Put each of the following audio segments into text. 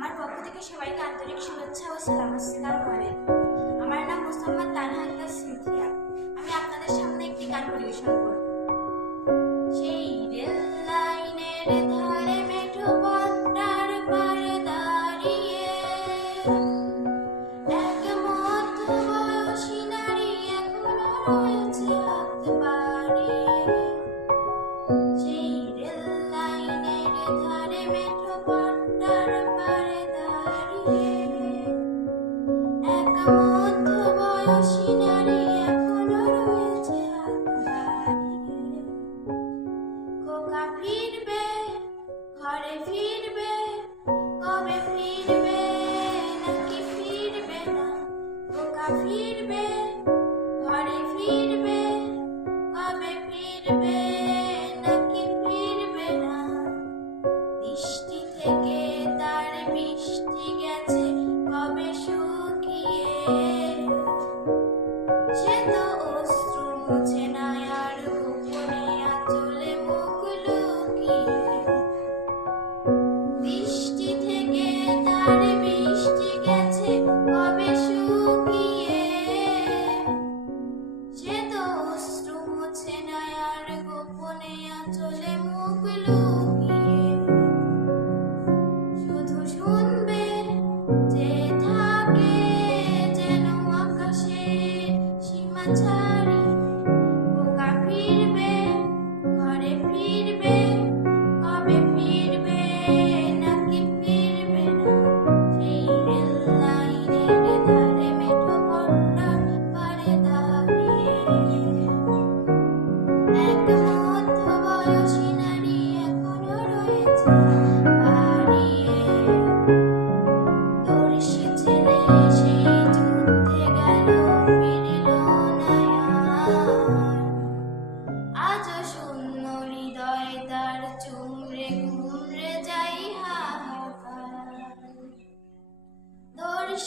আমার পক্ষ থেকে সবাইকে আন্তরিক শুভেচ্ছা ও সালাম করে। আমার নাম মোসাম্মদ তানহা সিনথিয়া আমি আপনাদের সামনে একটি গান পরিবেশন করব। ঘরে ফিরবে, কবে ফিরবে ফিরবে ফিরবে ফিরবে, কবে ফিরবে, নাকি ফিরবে না? দৃষ্টি থেকে তার বৃষ্টি গেছে সীমা ছাড়ি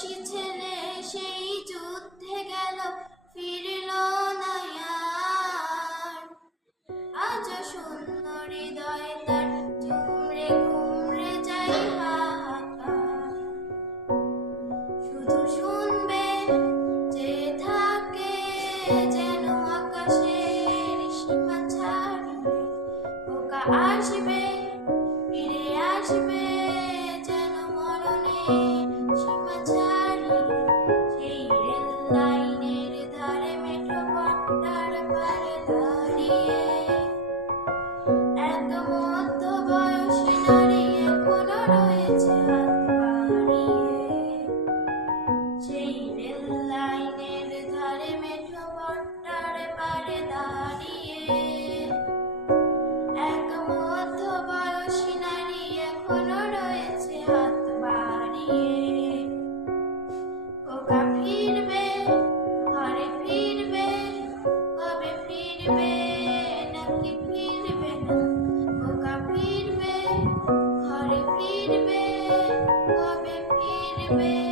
ছেলে সেই যুদ্ধে গেল, ফিরিল। আজও শূন্য হৃদয় তার চুমড়ে ঘুমড়ে যাই শুধু শুনবে যে থাকে যেন আকাশের সীমা ছাড়িয়ে পোকা আসবে, ফিরে আসবে light. फिर बे